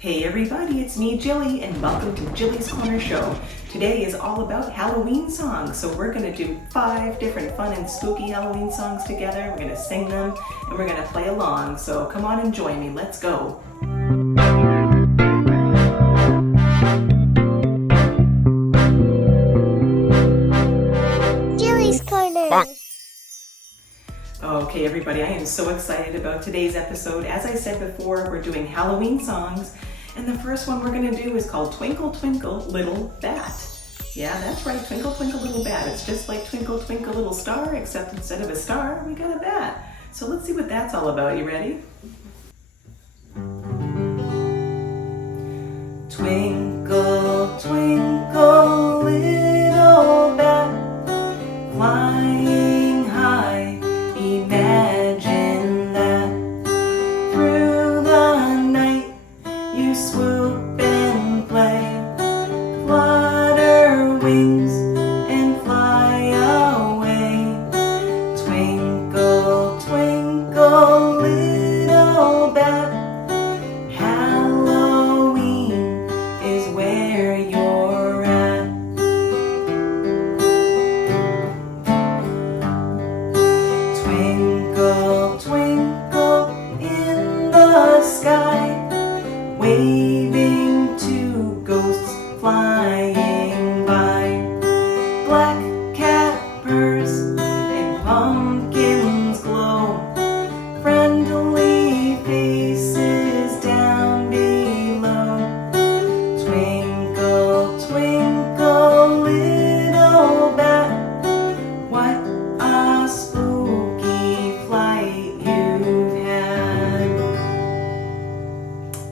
Hey everybody, it's me Jilly and welcome to Jilly's Corner Show. Today is all about Halloween songs, so we're going to do 5 different fun and spooky Halloween songs together. We're going to sing them and we're going to play along, so come on and join me. Let's go. Jilly's Corner. Okay everybody, I am so excited about today's episode. As I said before, we're doing Halloween songs. And the first one we're going to do is called Twinkle, Twinkle, Little Bat. Yeah, that's right, Twinkle, Twinkle, Little Bat. It's just like Twinkle, Twinkle, Little Star, except instead of a star, we got a bat. So let's see what that's all about. You ready? Twinkle, twinkle, little bat, flying high, imagine that. Through the night you swoop and play, flutter wings and fly away. Twinkle, twinkle, little bat, Halloween is where you're at. Twinkle, twinkle in the sky, waving to ghosts flying by. Black cat purrs and pumpkins glow, friendly faces down below. Twinkle, twinkle, little bat, what a spooky flight you've had.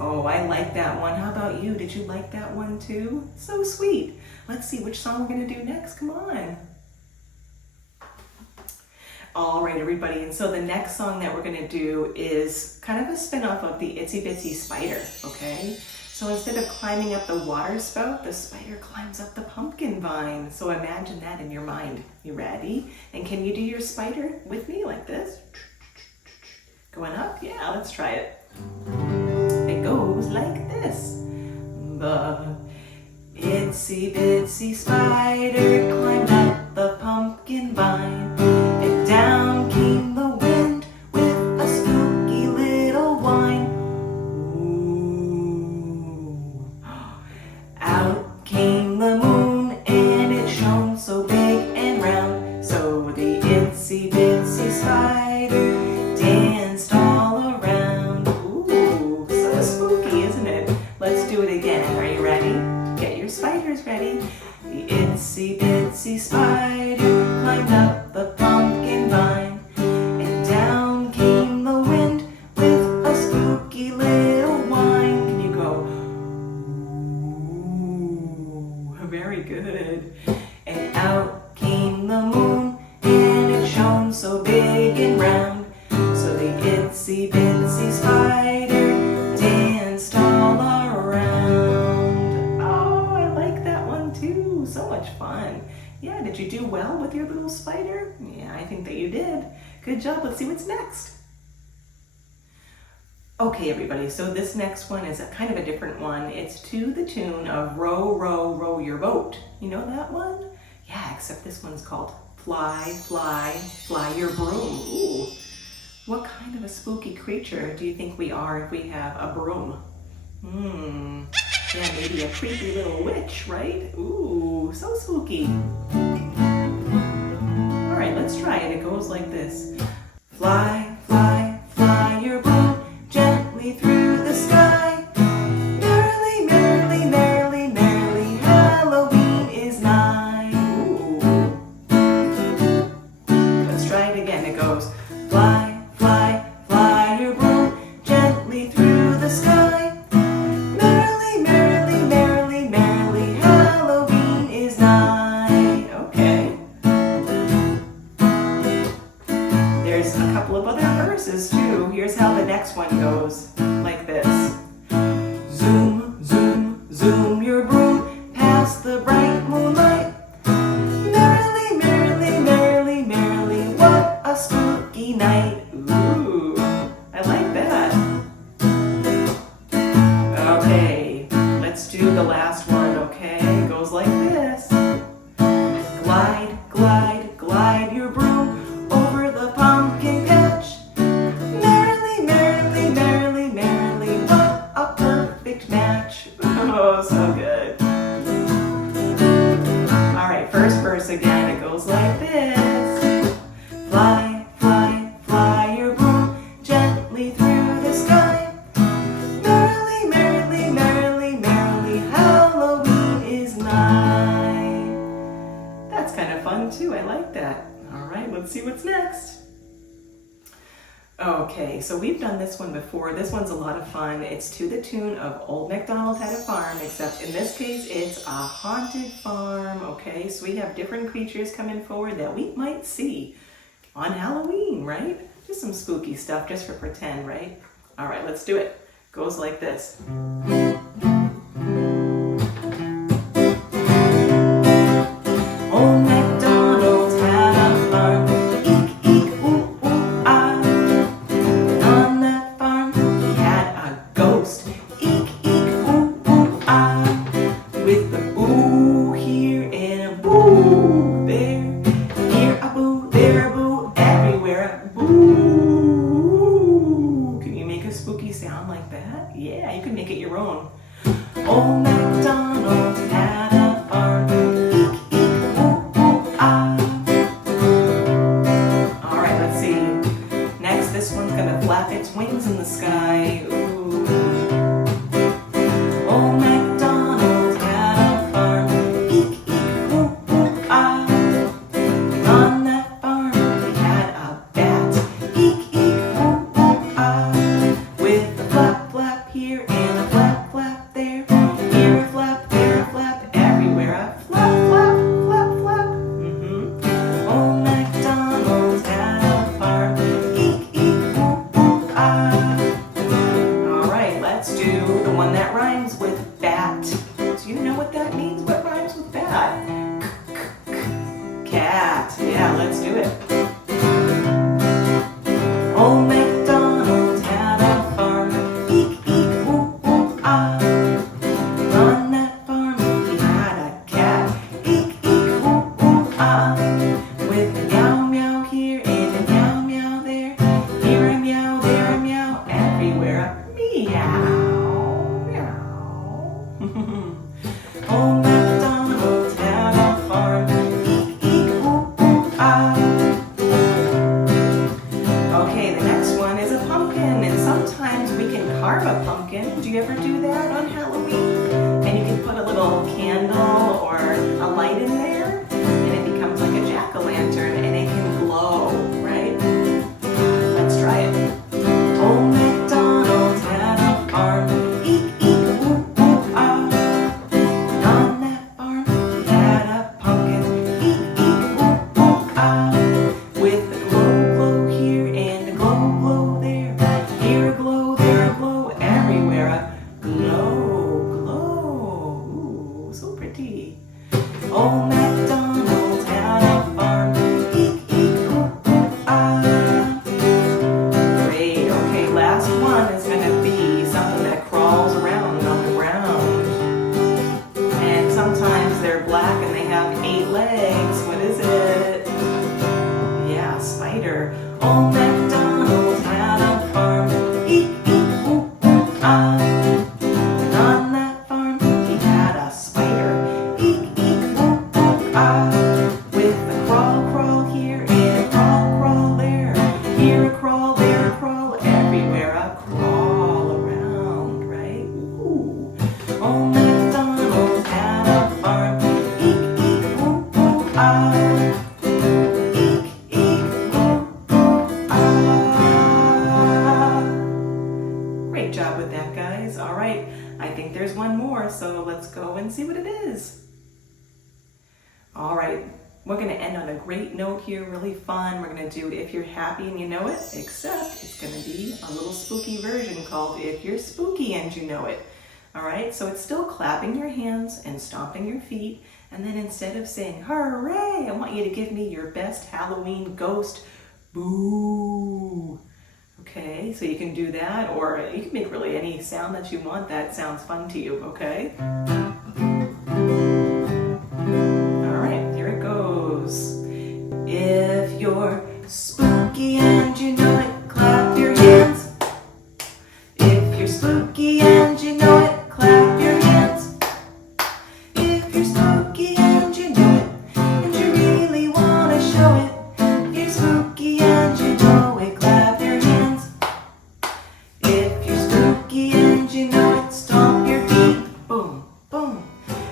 Oh, I like that one. How about you? Did you like that one too? So sweet. Let's see which song we're going to do next. Come on. All right, everybody. And so the next song that we're going to do is kind of a spin-off of the Itsy Bitsy spider, okay? So instead of climbing up the water spout, the spider climbs up the pumpkin vine. So imagine that in your mind. You ready? And can you do your spider with me like this? Going up? Yeah, let's try it. It goes like this. The itsy bitsy spider climbed up the pumpkin vine, and down came the wind with a spooky little whine. Ooh. Out came the moon and it shone so big and round, so the itsy bitsy spider danced all around. Ooh, so spooky, isn't it? Let's do it again. Are you ready? Get your spiders ready. The itsy bitsy spider climbed up the pumpkin vine, and down came the wind with a spooky little whine. Can you go? Ooh, very good. And out came the moon and it shone so big and round, so the itsy bitsy spider danced all around. Oh, I like that one too. So much fun. Yeah, did you do well with your little spider? Yeah, I think that you did. Good job. Let's see what's next. Okay, everybody, so this next one is a kind of a different one. It's to the tune of Row, Row, Row Your Boat. You know that one? Yeah, except this one's called Fly, Fly, Fly Your Broom. Ooh, what kind of a spooky creature do you think we are if we have a broom? Yeah, maybe a creepy little witch, right? Ooh, so spooky. All right, let's try it. It goes like this. Fly, fly, fly your broom gently through the sky. Merrily, merrily, merrily, merrily, Halloween is nigh. Ooh. Let's try it again. It goes fly, fly, fly your broom gently through the sky. Merrily, merrily, merrily, merrily, Halloween is nigh. Okay. There's a couple of other verses too. Here's how the next one goes, like this. the last one, okay? It goes like this. Glide, glide, glide your broom over the pumpkin patch. Merrily, merrily, merrily, merrily, what a perfect match. Oh, so good. All right, first verse again. It goes like this. Fly, fly, fly your broom gently through the sky. Merrily, merrily, merrily, merrily, Halloween is nigh. That's kind of fun too. I like that. All right, let's see what's next. Okay, so we've done this one before. This one's a lot of fun. It's to the tune of Old MacDonald Had a Farm, except in this case, it's a haunted farm, okay? So we have different creatures coming forward that we might see on Halloween, right? Just some spooky stuff just for pretend, right? All right, let's do it. Goes like this. Old MacDonald had a farm. Eek, eek, ooh, ooh, ah. On that farm he had a ghost. Eek, eek, ooh, ooh, ah. With a boo here and a boo there. Here a boo, there a boo, everywhere a boo. Can you make a spooky sound like that? Yeah, you can make it your own. Old MacDonald had a farm. Eek, eek, ooh, ooh, ah. All right, let's see. Next, this one's gonna flap its wings in the sky. Ooh. Old MacDonald had a farm. Eek, eek, ooh, ooh, ah. On that farm he had a bat. Eek, eek, ooh, ooh, ah. With a flap, flap here and a flap, flap there. Here a flap, there a flap, everywhere a flap, flap, flap, flap. Old MacDonald had a farm. Eek, eek, ooh, ooh, ah. All right, let's do the one that rhymes with bat. Do you know what that means? What rhymes with bat? Cat. Yeah, let's do it. Old MacDonald had a farm. Eek, eek, ooh, ooh, ah. On that farm he had a cat. Eek, eek, ooh, ooh, ah. With a meow, meow here and a meow, meow there. Here a meow, there a meow, everywhere a meow, meow. Old MacDonald had a farm. Eek, eek, ooh, ooh, ah. Okay, the next one is a pumpkin, and sometimes we can carve a pumpkin. Do you ever do that on Halloween? And you can put a little candle or a light in there, and it becomes like a jack-o'-lantern, and it can glow, right? Let's try it. Old MacDonald had a farm. Eek, eek, ooh, ooh, ah. And on that farm he had a pumpkin. Eek, eek, ooh, ooh, ah. With a glow, glow here and a glow, glow there. Here a glow, there a glow, everywhere a glow, glow. Ooh, so pretty. Old MacDonald had a farm. Eek, eek, ooh, ooh, ah. Great. Okay, last one is going to be something that crawls around on the ground. And sometimes they're black and they have 8 legs. What is it? Yeah, spider. Old MacDonald had a farm. Eek, eek, ooh, ooh, ah. And on that farm he had a spider. Eek, eek, ooh, ooh, ah. With a crawl, crawl here and a crawl, crawl there. Here a crawl, there a crawl, everywhere a crawl around, right? Ooh. Old MacDonald had a farm. Eek, eek, ooh, ooh, ah. Eek, eek, ooh, ooh, ah. Great job with that, guys. All right, I think there's one more, so let's go and see what it is. All right, we're going to end on a great note here, really fun. We're going to do If You're Happy and You Know It, except it's going to be a little spooky version called If You're Spooky and You Know It. All right, so it's still clapping your hands and stomping your feet, and then instead of saying, hooray, I want you to give me your best Halloween ghost boo. Okay. okay? So you can do that, or you can make really any sound that you want that sounds fun to you, okay? All right, here it goes. If you're spooky and you know it, clap your hands. If you're spooky and you know it, clap your hands. If you're spooky and you know it, and you really want to show it, if you're spooky and you know it, clap your hands. If you're spooky and you know it, stomp your feet. Boom, boom.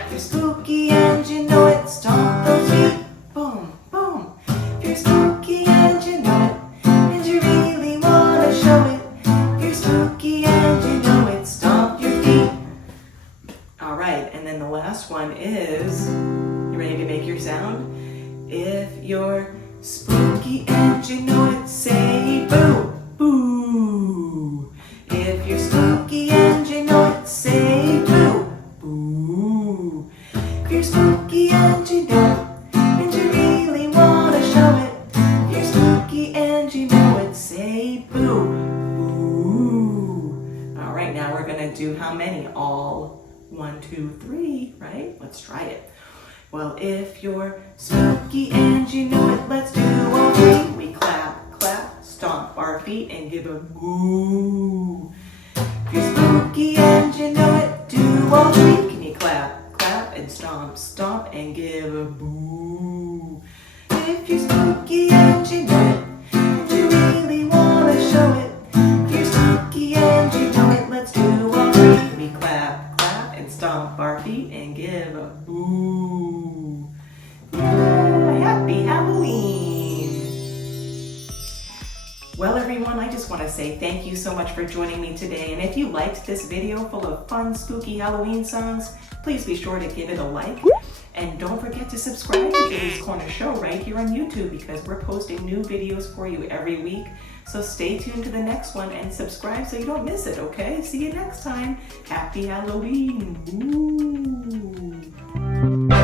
If you're spooky and you know it, stomp those feet. Boom, boom. If you're spooky and you know it, and you really want to show it, if you're spooky and you know it, stomp your feet. All right, and then the last one is, you ready to make your sound? If you're spooky and you know it, say boo, boo. If you're spooky and you know it, say boo, boo. If you're spooky and you know it, and you really want to show it, if you're spooky and you know it, say boo, boo. All right, now we're gonna do how many? All 1, 2, 3, right? Let's try it. Well, if you're spooky and you know it, let's do all 3. We clap, clap, stomp our feet and give a boo. If you're spooky and you know it, do all 3. Can you clap, clap, and stomp, stomp, and give a boo? If you're spooky and you know it, and you really want to show it, if you're spooky and you know it, let's do all 3. We clap, clap, and stomp our feet and give a boo. Yeah, happy Halloween! Well, everyone, I just want to say thank you so much for joining me today. And if you liked this video full of fun, spooky Halloween songs, please be sure to give it a like. And don't forget to subscribe to Jilly's Corner Show right here on YouTube, because we're posting new videos for you every week. So stay tuned to the next one and subscribe so you don't miss it, okay? See you next time. Happy Halloween! Ooh.